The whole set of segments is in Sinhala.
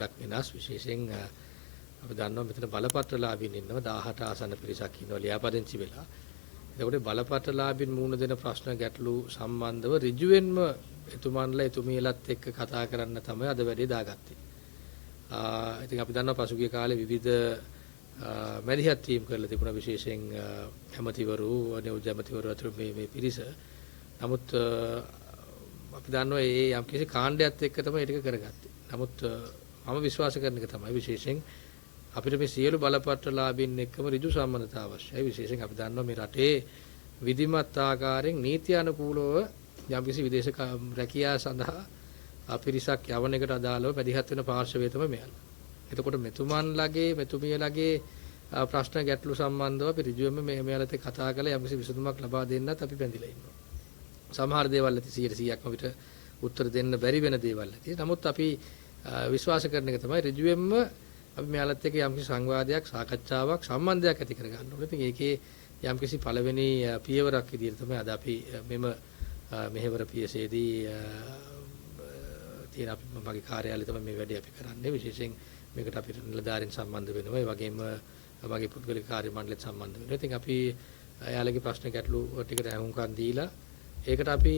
පොඩ්ඩක් වෙනස් විශේෂයෙන් අපි දන්නවා මෙතන බලපත්‍රලාභීන් ඉන්නවා 18 ආසන්න පිරිසක් ඉන්නවා ලියාපදිංචි වෙලා. එතකොට බලපත්‍රලාභීන් මුහුණ දෙන ප්‍රශ්න ගැටලු සම්බන්ධව ඍජුවෙන්ම එතුමන්ලා එතුමියලත් එක්ක කතා කරන්න තමයි අද වැඩේ දාගත්තේ. ඉතින් අපි දන්නවා පසුගිය කාලේ විවිධ මැදිහත් වීම් කරලා තිබුණා විශේෂයෙන් ඇමතිවරු නියෝජ්‍ය ඇමතිවරු අතර මේ පිරිස. නමුත් අපි දන්නවා මේ යම්කිසි කාණ්ඩයත් එක්ක තමයි ඒක කරගත්තේ. නමුත් මම විශ්වාස කරන එක තමයි විශේෂයෙන් අපිට මේ සියලු බලපත්‍රලාභීන් එක්කම ඍජු සම්බන්ධතාව අවශ්‍යයි. විශේෂයෙන් අපි දන්නවා මේ රටේ විධිමත් ආකාරයෙන් නීති අනුකූලව යම්කිසි විදේශ රැකියාව සඳහා පිරිසක් යවන එකට අදාළව පැදිහත් වෙන පාර්ශවය තමයි මෙයලා. එතකොට මෙතුමන්ලගේ මෙතුමියලගේ ප්‍රශ්න ගැටලු සම්බන්ධව අපි ඍජුවම මෙයාලට කතා කරලා යම්කිසි විසඳුමක් ලබා දෙන්නත් අපි බැඳිලා ඉන්නවා. සමහර දේවල් ඇති 100%ක්ම අපිට උත්තර දෙන්න බැරි වෙන දේවල් ඇති. නමුත් අපි විශ්වාස කරන එක තමයි ඍජුවෙන්ම අපි මෙයාලත් එක්ක යම්කිසි සංවාදයක් සාකච්ඡාවක් සම්බන්ධයක් ඇති කර ගන්න ඕනේ. ඉතින් ඒකේ යම්කිසි පළවෙනි පියවරක් විදිහට තමයි අද අපි මෙම මෙහෙවර පියසේදී තියෙන අපි මගේ කාර්යාලය තමයි මේ වැඩේ අපි කරන්නේ. විශේෂයෙන් මේකට අපිට නිලධාරීන් සම්බන්ධ වෙනවා. ඒ වගේම මගේ පුද්ගලික කාර්ය මණ්ඩලෙත් සම්බන්ධ වෙනවා. ඉතින් අපි එයාලගේ ප්‍රශ්න ගැටලු ටිකට අහුම්කම් දීලා ඒකට අපි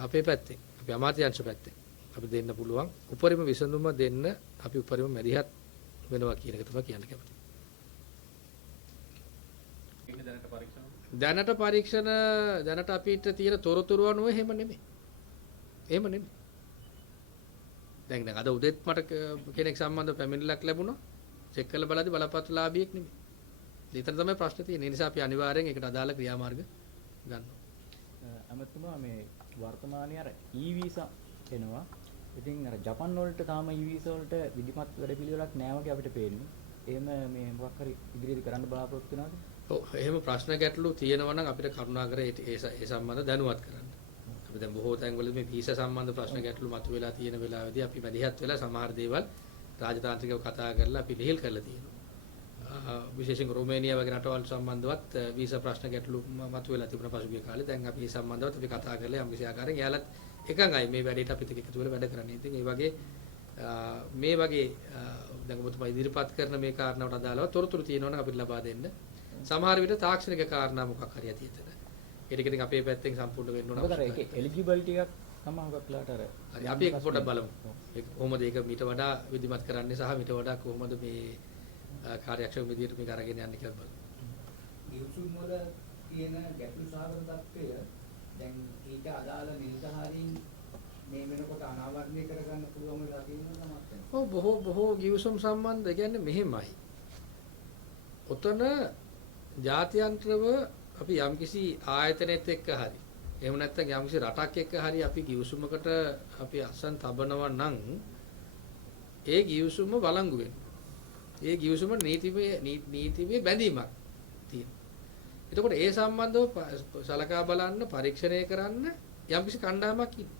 අපේ පැත්තෙන් අපි අමාත්‍යාංශ පැත්තෙන් අපි දෙන්න පුළුවන් උපරිම විසඳුම දෙන්න අපි උපරිම මැදිහත් වෙනවා කියන එක තමයි කියන්න කැමතියි. දැනට පරීක්ෂණ දැනට අපිට තියෙන තොරතුරු අනුව එහෙම නෙමෙයි. එහෙම නෙමෙයි. දැන් අද උදේත් මට කෙනෙක් සම්බන්ධව පැමිණිල්ලක් ලැබුණා. චෙක් කරලා බලද්දි බලපත්‍රලාභියෙක් නෙමෙයි. ඒතර තමයි ප්‍රශ්නේ තියෙන්නේ. ඒ නිසා අපි අනිවාර්යෙන් ඒකට අදාළ ක්‍රියාමාර්ග ගන්නවා. අමතුමා මේ වර්තමානයේ අර ඊ-වීසා එනවා. ඉතින් අර ජපන් වලට තාම ඊ-වීසා වලට විධිමත් වැඩපිළිවෙලක් නැහැ වගේ අපිට පේන්නේ. එහෙම මේ මොකක් හරි ඉදිරියට කරන්න බලාපොරොත්තු වෙනවද? ඔව් එහෙම ප්‍රශ්න ගැටලු තියෙනවා නම් අපිට කරුණාකර ඒ සම්බන්ධ දැනුවත් කරන්න. අපි දැන් බොහෝ තැන්වල මේ වීසා සම්බන්ධ ප්‍රශ්න ගැටලු මතුවලා තියෙන වෙලාවෙදී අපි මැදිහත් වෙලා සමහර දේවල් රාජතාන්ත්‍රිකව කතා කරලා අපි ලිහිල් කරලා තියෙනවා. විශේෂයෙන් රෝමේනියා වගේ රටවල් සම්බන්ධවත් වීසා ප්‍රශ්න ගැටලු මතුවලා තිබුණා පසුගිය කාලේ. දැන් අපි මේ සම්බන්ධවත් අපි කතා කරලා යම් කිසි ආකාරයෙන් එයාලත් එකඟයි මේ වැඩේට අපිත් එක්ක එකතු වෙලා වැඩ කරන්න. ඉතින් ඒ වගේ මේ වගේ දැන් ඔබතුමා ඉදිරිපත් කරන මේ කාරණාවට අදාළව තොරතුරු තියෙනවා නම් අපිට ලබා දෙන්න. සමහර විට තාක්ෂණික කාරණා මොකක් හරි ඇති එතන. ඒක ඉතින් අපේ පැත්තෙන් සම්පූර්ණ වෙන්න ඕන. මොකද ඒකේ එලිජිබිලිටි එකක් තමයි හුඟක්ලාට අර. හරි අපි ඒක පොඩ්ඩක් බලමු. ඒක කොහොමද ඒක මීට වඩා විධිමත් කරන්නේ සහ මීට වඩා කොහොමද මේ කාර්යක්ෂම විදියට මේක අරගෙන යන්නේ කියලා බලමු. ගිවිසුම් වල තියෙන ගැටලු සාධක තත්ත්වය දැන් ඊට අදාළ නිලධාරීන් මේ වෙනකොට අනාවරණය කරගන්න පුළුවන් වෙලා තියෙනවා තමයි. ඔව් බොහෝ ගිවිසුම් සම්බන්ධ කියන්නේ මෙහෙමයි. ඔතන ජාත්‍යන්තරව අපි යම්කිසි ආයතනයත් එක්ක හරි එහෙම නැත්නම් යම්කිසි රටක් එක්ක හරි අපි ගිවිසුමකට අපි අසන් තබනවා නම් ඒ ගිවිසුම වළංගු වෙනවා. ඒ ගිවිසුම නීතිමය බැඳීමක් තියෙනවා. එතකොට ඒ සම්බන්ධව සලකා බලන්න පරීක්ෂණය කරන්න යම්කිසි කණ්ඩායමක් ඉන්නවා.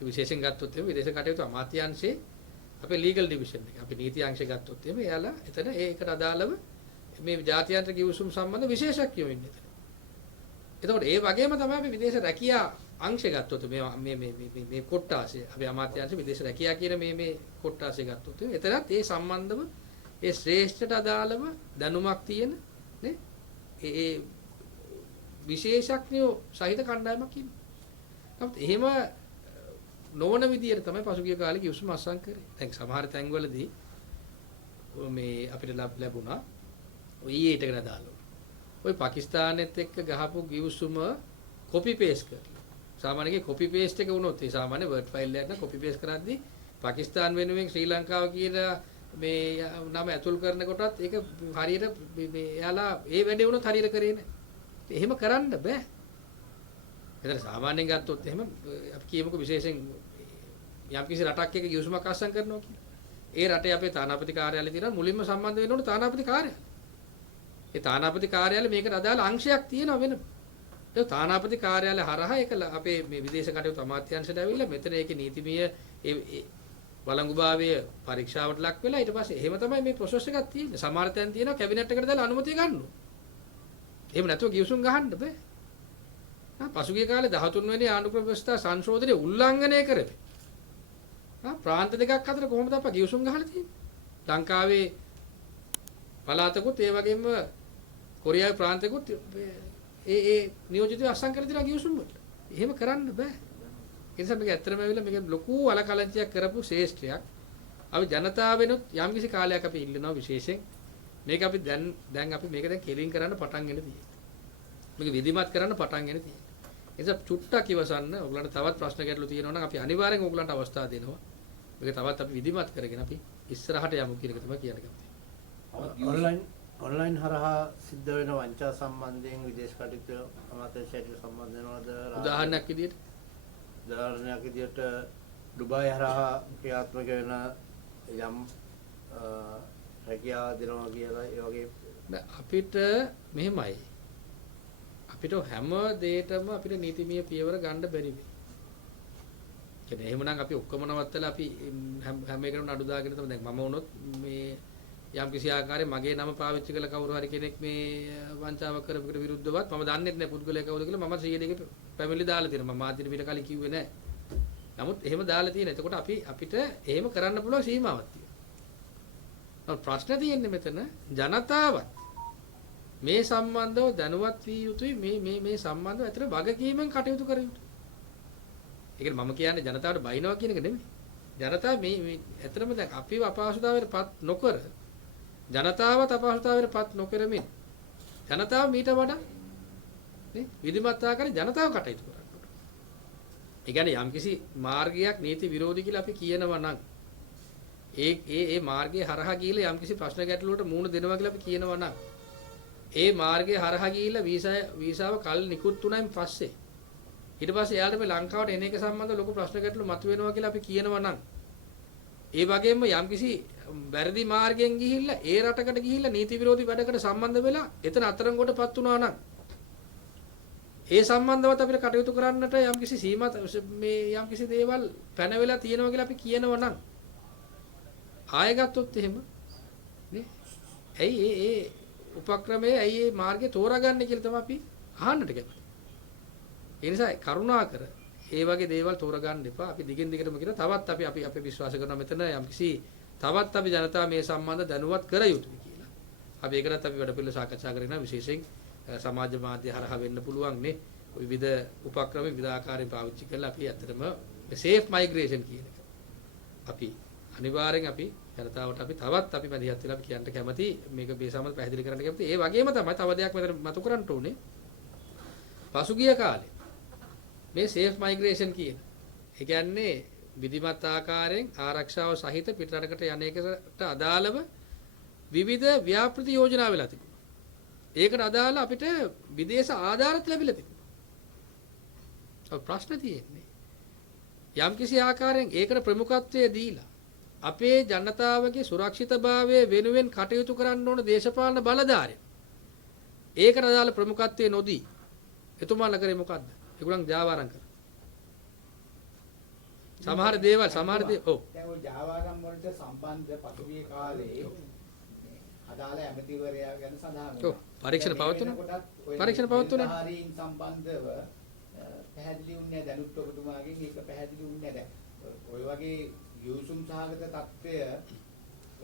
විශේෂයෙන් ගත්තොත් එහෙම විදේශ කටයුතු අමාත්‍යාංශයේ අපේ ලීගල් ඩිවිෂන් එක අපි නීති අංශය ගත්තොත් එහෙම එයාලා එතන ඒකට අදාළව මේ ජාත්‍යන්තර ගිවිසුම් සම්බන්ධ විශේෂඥයෝ ඉන්නේ එතන. එතකොට ඒ වගේම තමයි අපි විදේශ රැකියා අංශය ගත්තොත් මේ කොට්ටාසය අපි අමාත්‍යාංශ විදේශ රැකියා කියන මේ කොට්ටාසය ගත්තොත් එතනත් ඒ සම්බන්ධව ඒ ශ්‍රේෂ්ඨට අදාළව දැනුමක් තියෙන නේ ඒ විශේෂඥයෝ සහිත කණ්ඩායමක් ඉන්නවා. නමුත් එහෙම නොවන විදියට තමයි පසුගිය කාලේ ගිවිසුම අත්සන් කරේ. දැන් සමහර තැන්වලදී මේ අපිට ලැබුණා ඔය ඊට ගැන දාලා. ඔය පාකිස්තානෙත් එක්ක ගහපු ගිවිසුම කොපි පේස්ට් කරලා. සාමාන්‍යයෙන් කොපි පේස්ට් එක වුණොත් ඒ සාමාන්‍ය වර්ඩ් ෆයිල් එකක් න කොපි පේස්ට් කරද්දී පාකිස්තාන වෙනුවෙන් ශ්‍රී ලංකාව කියලා මේ නම ඇතුල් කරනකොටත් ඒක හරියට මේ එයාලා ඒ වැඩේ වුණොත් හරියට කරේ නැහැ. එහෙම කරන්න බෑ. එතන සාමාන්‍යයෙන් ගත්තොත් එහෙම අපි කියමුකෝ විශේෂයෙන් යම්කිසි රටක් එක්ක ගිවිසුමක් අත්සන් කරනවා කියලා. ඒ රටේ අපේ තානාපති කාර්යාලය තියෙනවා මුලින්ම සම්බන්ධ වෙන්න ඕන තානාපති කාර්යාලය. ඒ තානාපති කාර්යාලය මේකට අදාළ අංශයක් තියෙනවා වෙනම. ඒ තානාපති කාර්යාලය හරහා ඒක අපේ මේ විදේශ කටයුතු අමාත්‍යාංශයට ඇවිල්ලා මෙතන ඒකේ නීතිමය ඒ වළංගුභාවය පරීක්ෂාවට ලක් වෙලා ඊට පස්සේ එහෙම තමයි මේ ප්‍රොසෙස් එකක් තියෙන්නේ. සමහර තැන් තියෙනවා කැබිනට් එකට දාලා අනුමැතිය ගන්නවා. එහෙම නැතුව ගිවිසුම් ගහන්න බෑ. පසුගිය කාලේ 13 වෙනි ආණ්ඩුක්‍රම ව්‍යවස්ථා සංශෝධනයේ උල්ලංඝනය කරපේ. ප්‍රාන්ත දෙකක් අතර කොහොමද අප ගිවිසුම් ගහලා තියෙන්නේ? ලංකාවේ පළාතකුත් ඒ වගේම කොරියාවේ ප්‍රාන්තයකුත් ඒ නියෝජිතව අස්සම් කරලා තියෙනවා ගිවිසුම් වලට. එහෙම කරන්න බෑ. ඒ නිසා මේක ඇත්තටම ඇවිල්ලා මේක ලොකු අලකලංචියක් කරපු ශේෂ්ත්‍රයක්. අපි ජනතාවෙනුත් යම්කිසි කාලයක් අපි ඉල්ලනවා විශේෂයෙන් මේක අපි දැන් අපි මේක දැන් කෙලින් කරන්න පටන් ගෙන තියෙනවා. මේක විධිමත් කරන්න පටන් ගෙන තියෙනවා. ඒ නිසා චුට්ටක් ඉවසන්න. ඔයගලන්ට තවත් ප්‍රශ්න ගැටලු තියෙනවා නම් අපි අනිවාර්යෙන් ඔයගලන්ට අවස්ථාව දෙනවා. මේක තවත් අපි විධිමත් කරගෙන අපි ඉස්සරහට යමු කියන එක තමයි කියන්න කැමතියි. ඔන්ලයින් හරහා සිද්ධ වෙන වංචා සම්බන්ධයෙන් විදේශ කටයුතු අමාත්‍යාංශයට සම්බන්ධ වෙනවද? උදාහරණයක් විදිහට ඩුබායි හරහා ක්‍රියාත්මක වෙන යම් රැකියාව දෙනවා කියලා ඒ වගේ අපිට මෙහෙමයි. අපිට හැම දෙයකම අපිට නීතිමය පියවර ගන්න බැරි වෙයි. කියන්නේ එහෙමනම් අපි ඔක්කොම නවත්තලා අපි හැම එකකටම නඩු දාගෙන තමයි දැන් මම වුණොත් මේ යම් කිසි ආකාරයෙන් මගේ නම පාවිච්චි කළ කවුරු හරි කෙනෙක් මේ වංචාවක් කරපුවට විරුද්ධවත් මම දන්නේ නැහැ පුද්ගලයා කවුද කියලා මම 100 පැමිණිලි දාලා තියෙනවා. මම මාධ්‍යට පිට කලින් කිව්වේ නැහැ. නමුත් එහෙම දාලා තියෙන. එතකොට අපිට එහෙම කරන්න පුළුවන් සීමාවක් තියෙනවා. ප්‍රශ්න තියෙන්නේ මෙතන ජනතාවත් මේ සම්බන්ධව දැනුවත් විය යුතුයි මේ සම්බන්ධව ඇතර වගකීමෙන් කටයුතු කර යුතුයි. ඒ කියන්නේ මම කියන්නේ ජනතාවට බයිනවා කියන එක නෙමෙයි. ජනතාව මේ ඇත්තටම දැන් අපිව අපහසුතාවයටපත් නොකර ජනතාවත් අපහසුතාවයටපත් නොකරමින් ජනතාව මීට වඩා නේ විධිමත් ආකාරයෙන් ජනතාව කටයුතු කරන්න ඕනේ. ඒ කියන්නේ යම්කිසි මාර්ගයක් නීති විරෝධී කියලා අපි කියනවා නම් ඒ මාර්ගයේ හරහා ගිහිල්ලා යම්කිසි ප්‍රශ්න ගැටලු වලට මුහුණ දෙනවා කියලා අපි කියනවා නම් ඒ මාර්ගයේ හරහා ගිහිල්ලා වීසාව කල් නිකුත් වුණායින් පස්සේ ඊට පස්සේ එයාට මේ ලංකාවට එන එක සම්බන්ධ ලොකු ප්‍රශ්න ගැටලු මතුවෙනවා කියලා අපි කියනවා නම් ඒ වගේම යම්කිසි වැරදි මාර්ගයෙන් ගිහිල්ලා ඒ රටකට ගිහිල්ලා නීති විරෝධී වැඩකට සම්බන්ධ වෙලා එතන අතරංගොටපත් වුණා නම් ඒ සම්බන්ධවත් අපිට කටයුතු කරන්නට යම්කිසි සීමා මේ යම්කිසි දේවල් පැන වෙලා තියෙනවා කියලා අපි කියනවා නම් ආයෙ ගත්තොත් එහෙම නේ ඇයි ඒ උපක්‍රමයේ ඇයි මේ මාර්ගය තෝරාගන්නේ කියලා තමයි අපි අහන්නට කැමති. ඒ නිසා කරුණාකර ඒ වගේ දේවල් තෝරගන්න එපා. අපි දිගින් දිගටම කියන තවත් අපි විශ්වාස කරනවා මෙතන යම්කිසි තවත් අපි ජනතාව මේ සම්බන්ධ දැනුවත් කර යුතුයි කියලා. අපි ඒකටත් අපි වැඩ පිළිවෙල සාකච්ඡා කරගෙන විශේෂයෙන් සමාජ මාධ්‍ය හරහා වෙන්න පුළුවන් නේ. විවිධ උපක්‍රම විවිධ ආකාරයෙන් පාවිච්චි කරලා අපි ඇත්තටම සේෆ් මයිග්‍රේෂන් කියන එක අපි අනිවාර්යෙන් අපි ජනතාවට අපි තවත් අපි මැදිහත් වෙලා අපි කියන්න කැමති මේක මේ සම්බන්ධ පැහැදිලි කරන්න කැමති. ඒ වගේම තමයි තව දෙයක් මෙතන මතු කරන්න ඕනේ. පසුගිය කාලේ මේ සේෆ් මයිග්‍රේෂන් කියන. ඒ කියන්නේ විධිමත් ආකාරයෙන් ආරක්ෂාව සහිත පිටරටකට යන එකට අදාළව විවිධ ව්‍යාපෘති යෝජනා වෙලා තිබුණා. ඒකට අදාළ අපිට විදේශ ආධාරත් ලැබිලා තිබුණා. ඔය ප්‍රශ්න තියෙන්නේ යම්කිසි ආකාරයෙන් ඒකට ප්‍රමුඛත්වය දීලා අපේ ජනතාවගේ සුරක්ෂිතභාවය වෙනුවෙන් කටයුතු කරන්න ඕන දේශපාලන බලධාරීන් ඒකට අදාළ ප්‍රමුඛත්වය නොදී එතුමාලා කරේ මොකද්ද? ඒගොල්ලන් ජාවාරම් කරා. සමහර දේවල් ඔව්. දැන් ওই ජාවාරම් වලට සම්බන්ධ පසුගිය කාලේ අදාළ ඇමතිවරයා ගැන සඳහන් ඔව්. පරීක්ෂණ පවත්වනවා. හරින් සම්බන්ධව පැහැදිලි වුණේ දැනුත් ඔබතුමාගෙන් ඒක පැහැදිලි වුණේ නැහැ. ඔය වගේ යොසුම් සහගත තත්ත්වය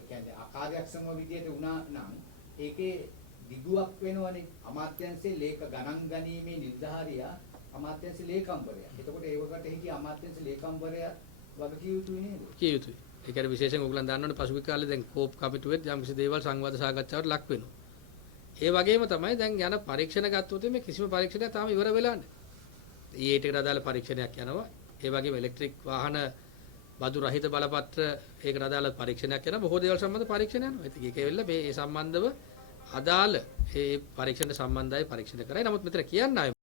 කියන්නේ අකාර්යක්ෂම විදියට වුණා නම් ඒකේ දිගුවක් වෙනවනේ. අමාත්‍යාංශයේ ලේක ගණන් ගැනීමේ නිලධාරියා අමාත්‍යාංශ ලේකම්වරයා. එතකොට ඒවකට හිටිය අමාත්‍යාංශ ලේකම්වරයා වගකිය යුතුයි නේද? කිය යුතුයි. ඒ කියන්නේ විශේෂයෙන් ඔයගොල්ලන් දන්නවනේ පසුගිය කාලේ දැන් කෝප් කමිටුවෙත් යම් කිසි දේවල් සංවාද සාකච්ඡාවට ලක් වෙනවා. ඒ වගේම තමයි දැන් යන පරීක්ෂණ ගත්තොත් මේ කිසිම පරීක්ෂණයක් තාම ඉවර වෙලා නැහැ. ඊටකට අදාළ පරීක්ෂණයක් යනවා. ඒ වගේම ඉලෙක්ට්‍රික් වාහන බදු රහිත බලපත්‍ර ඒකට අදාළ පරීක්ෂණයක් යනවා. බොහෝ දේවල් සම්බන්ධ පරීක්ෂණ යනවා. ඉතින් ඒක වෙලා මේ සම්බන්ධව අදාළ ඒ පරීක්ෂණ සම්බන්ධයි පරීක්ෂණ කරයි. නමුත් මෙතන කියන්න ආවේ